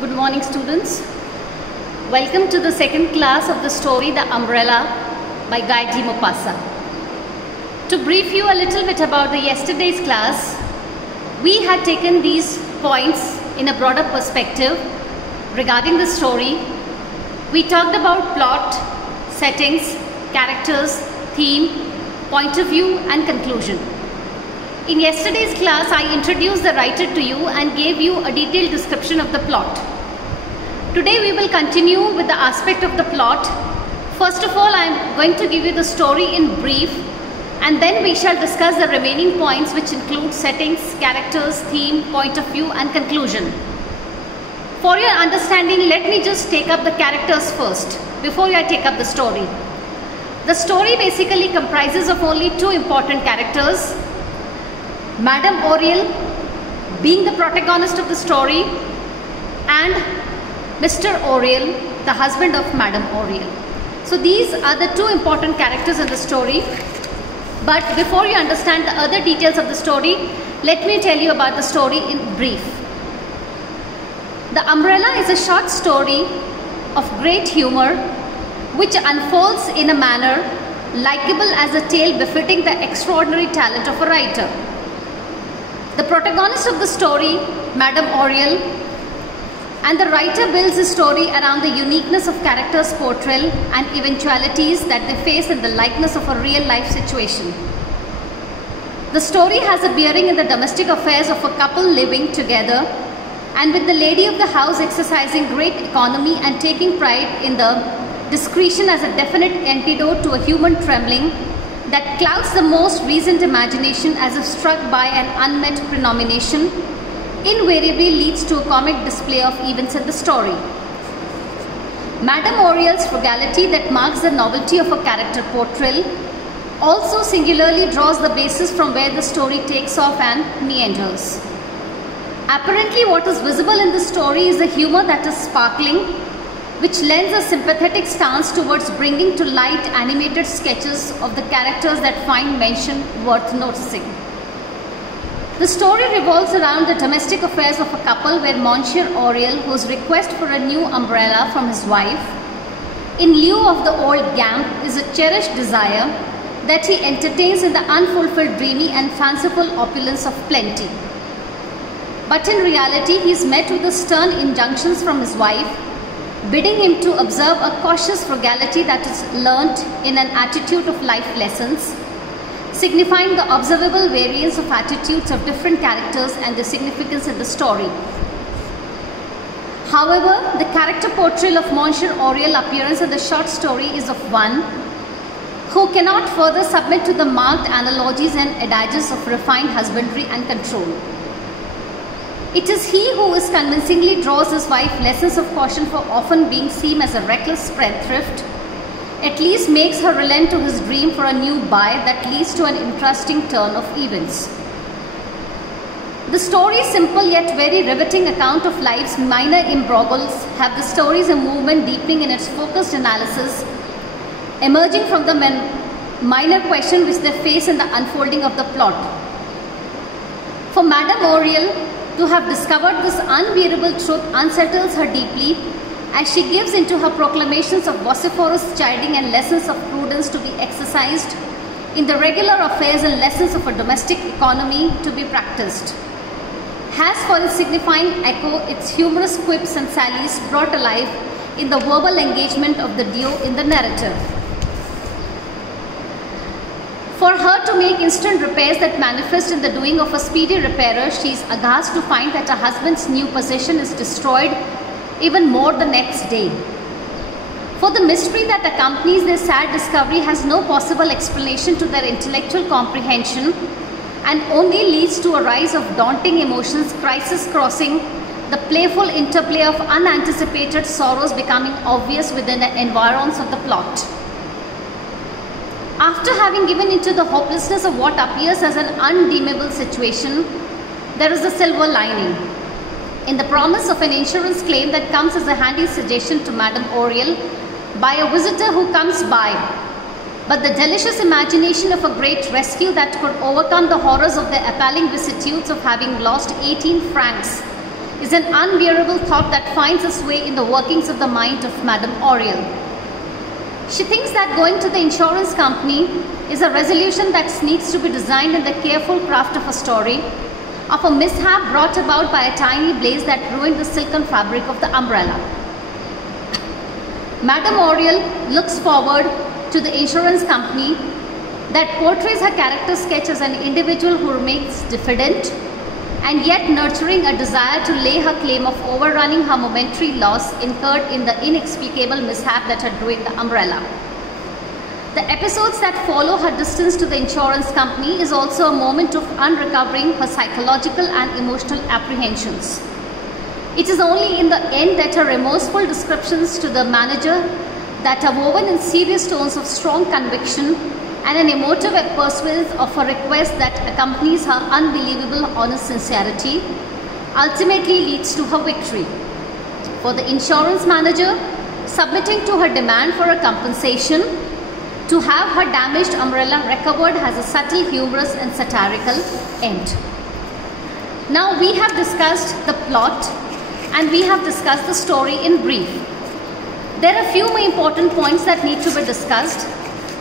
Good morning, students. Welcome to the second class of the story The Umbrella by Guy de Maupassant. To brief you a little bit about the yesterday's class, we had taken these points in a broader perspective regarding the story. We talked about plot, settings, characters, theme, point of view and conclusion. In yesterday's class, I introduced the writer to you and gave you a detailed description of the plot. Today we will continue with the aspect of the plot. First of all, I am going to give you the story in brief, and then we shall discuss the remaining points, which include settings, characters, theme, point of view and conclusion. For your understanding, let me just take up the characters first before I take up the story. The story basically comprises of only two important characters. Madame Auriel being the protagonist of the story, and Mr. Auriel, the husband of Madame Auriel. So these are the two important characters in the story. But before you understand the other details of the story, let me tell you about the story in brief. The Umbrella is a short story of great humor which unfolds in a manner likable as a tale befitting the extraordinary talent of a writer. The protagonist of the story, Madame Auriel, and the writer builds the story around the uniqueness of characters' portrayal and eventualities that they face in the likeness of a real-life situation. The story has a bearing in the domestic affairs of a couple living together, and with the lady of the house exercising great economy and taking pride in the discretion as a definite antidote to a human trembling that clouds the most reasoned imagination as if struck by an unmet prenomination, invariably leads to a comic display of events in the story. Madame Auriel's frugality that marks the novelty of a character portrayal also singularly draws the basis from where the story takes off and meanders. Apparently, what is visible in the story is a humor that is sparkling, which lends a sympathetic stance towards bringing to light animated sketches of the characters that find mention worth noticing. The story revolves around the domestic affairs of a couple where Monsieur Auriel, whose request for a new umbrella from his wife, in lieu of the old gamp, is a cherished desire that he entertains in the unfulfilled dreamy and fanciful opulence of plenty. But in reality, he is met with the stern injunctions from his wife, bidding him to observe a cautious frugality that is learnt in an attitude of life lessons, signifying the observable variance of attitudes of different characters and their significance in the story. However, the character portrayal of Monsieur Auriel appearance in the short story is of one who cannot further submit to the marked analogies and adages of refined husbandry and control. It is he who convincingly draws his wife lessons of caution for often being seen as a reckless spendthrift, at least makes her relent to his dream for a new buy that leads to an interesting turn of events. The story's simple yet very riveting account of life's minor imbroglios have the story's movement deepening in its focused analysis, emerging from the minor question which they face in the unfolding of the plot. For Madame Auriel, to have discovered this unbearable truth unsettles her deeply, as she gives into her proclamations of vociferous chiding and lessons of prudence to be exercised in the regular affairs and lessons of a domestic economy to be practiced. Has for its signifying echo its humorous quips and sallies brought alive in the verbal engagement of the duo in the narrative. For her to make instant repairs that manifest in the doing of a speedy repairer, she is aghast to find that her husband's new possession is destroyed even more the next day. For the mystery that accompanies their sad discovery has no possible explanation to their intellectual comprehension and only leads to a rise of daunting emotions, crisis crossing, the playful interplay of unanticipated sorrows becoming obvious within the environs of the plot. After having given into the hopelessness of what appears as an unredeemable situation, there is a silver lining in the promise of an insurance claim that comes as a handy suggestion to Madame Auriel by a visitor who comes by, but the delicious imagination of a great rescue that could overcome the horrors of the appalling vicissitudes of having lost 18 francs is an unbearable thought that finds its way in the workings of the mind of Madame Auriel. She thinks that going to the insurance company is a resolution that needs to be designed in the careful craft of a story of a mishap brought about by a tiny blaze that ruined the silken fabric of the umbrella. Madame Auriel looks forward to the insurance company that portrays her character sketch as an individual who remains diffident and yet nurturing a desire to lay her claim of overrunning her momentary loss incurred in the inexplicable mishap that had ruined the umbrella. The episodes that follow her distance to the insurance company is also a moment of uncovering her psychological and emotional apprehensions. It is only in the end that her remorseful descriptions to the manager that are woven in serious tones of strong conviction and an emotive persuasive of a request that accompanies her unbelievable honest sincerity ultimately leads to her victory. For the insurance manager, submitting to her demand for a compensation to have her damaged umbrella recovered has a subtle, humorous and satirical end. Now we have discussed the plot and we have discussed the story in brief. There are a few more important points that need to be discussed.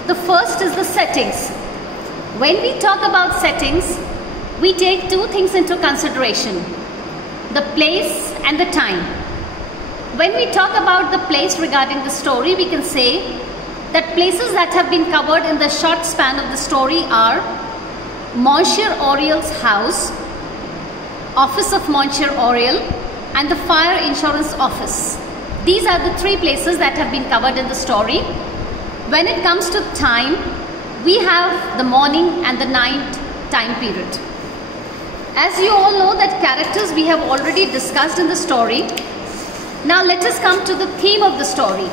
The first is the settings. When we talk about settings, we take two things into consideration: the place and the time. When we talk about the place regarding the story, we can say that places that have been covered in the short span of the story are Monsieur Auriel's house, office of Monsieur Auriel, and the fire insurance office. These are the three places that have been covered in the story. When it comes to time, we have the morning and the night time period. As you all know that characters we have already discussed in the story. Now let us come to the theme of the story.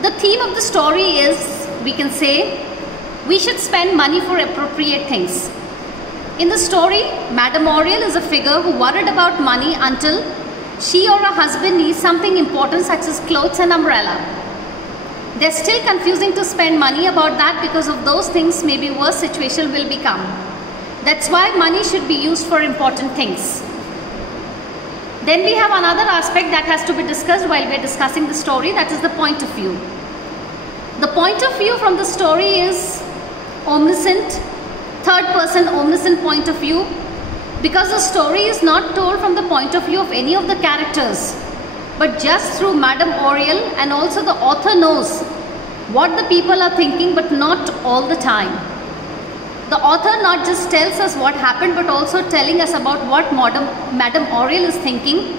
The theme of the story is, we can say, we should spend money for appropriate things. In the story, Madame Auriel is a figure who worried about money until she or her husband needs something important such as clothes and umbrella. They're still confusing to spend money about that because of those things maybe worse situation will become. That's why money should be used for important things. Then we have another aspect that has to be discussed while we're discussing the story, that is the point of view. The point of view from the story is omniscient, third person omniscient point of view, because the story is not told from the point of view of any of the characters, but just through Madame Auriel, and also the author knows what the people are thinking, but not all the time. The author not just tells us what happened, but also telling us about what Madame Auriel is thinking,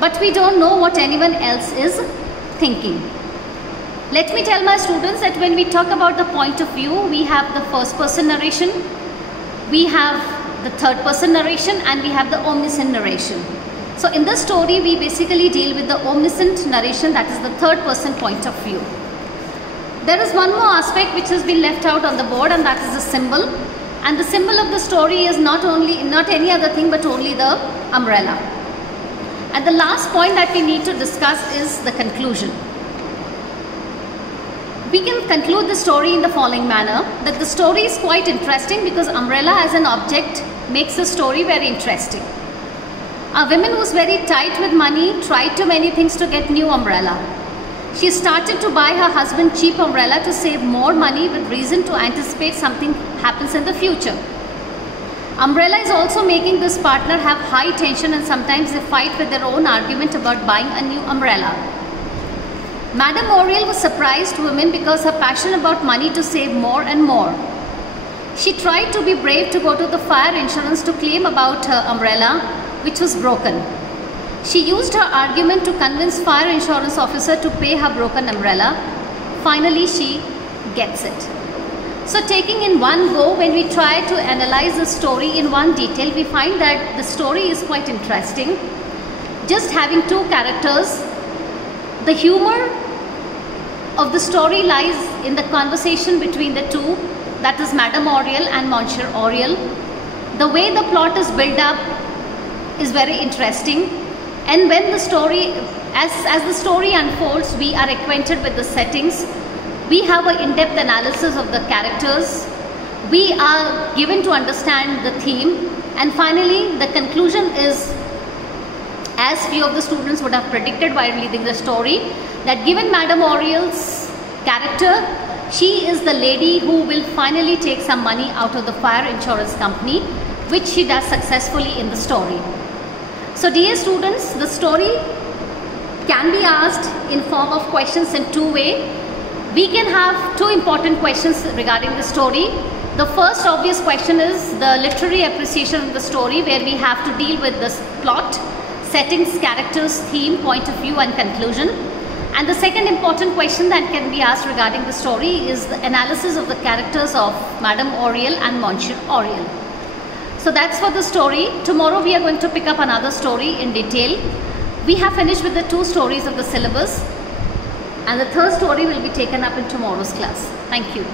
but we don't know what anyone else is thinking. Let me tell my students that when we talk about the point of view, we have the first person narration, we have the third person narration, and we have the omniscient narration. So in this story, we basically deal with the omniscient narration, that is the third person point of view. There is one more aspect which has been left out on the board, and that is the symbol. And the symbol of the story is not any other thing but only the umbrella. And the last point that we need to discuss is the conclusion. We can conclude the story in the following manner, that the story is quite interesting because umbrella as an object makes the story very interesting. A woman who was very tight with money tried too many things to get new umbrella. She started to buy her husband cheap umbrella to save more money with reason to anticipate something happens in the future. Umbrella is also making this partner have high tension, and sometimes they fight with their own argument about buying a new umbrella. Madame Auriel was surprised woman because her passion about money to save more and more. She tried to be brave to go to the fire insurance to claim about her umbrella, which was broken. She used her argument to convince fire insurance officer to pay her broken umbrella. Finally, she gets it. So taking in one go, when we try to analyze the story in one detail, we find that the story is quite interesting. Just having two characters, the humor of the story lies in the conversation between the two, that is Madame Auriel and Monsieur Auriel. The way the plot is built up is very interesting, and when the story, as the story unfolds, we are acquainted with the settings, we have an in-depth analysis of the characters, we are given to understand the theme, and finally the conclusion is as few of the students would have predicted while reading the story, that given Madame Oriel's character, she is the lady who will finally take some money out of the fire insurance company, which she does successfully in the story. So dear students, the story can be asked in form of questions in two ways. We can have two important questions regarding the story. The first obvious question is the literary appreciation of the story, where we have to deal with the plot, settings, characters, theme, point of view and conclusion. And the second important question that can be asked regarding the story is the analysis of the characters of Madame Oriel and Monsieur Oriel. So that's for the story. Tomorrow we are going to pick up another story in detail. We have finished with the two stories of the syllabus, and the third story will be taken up in tomorrow's class. Thank you.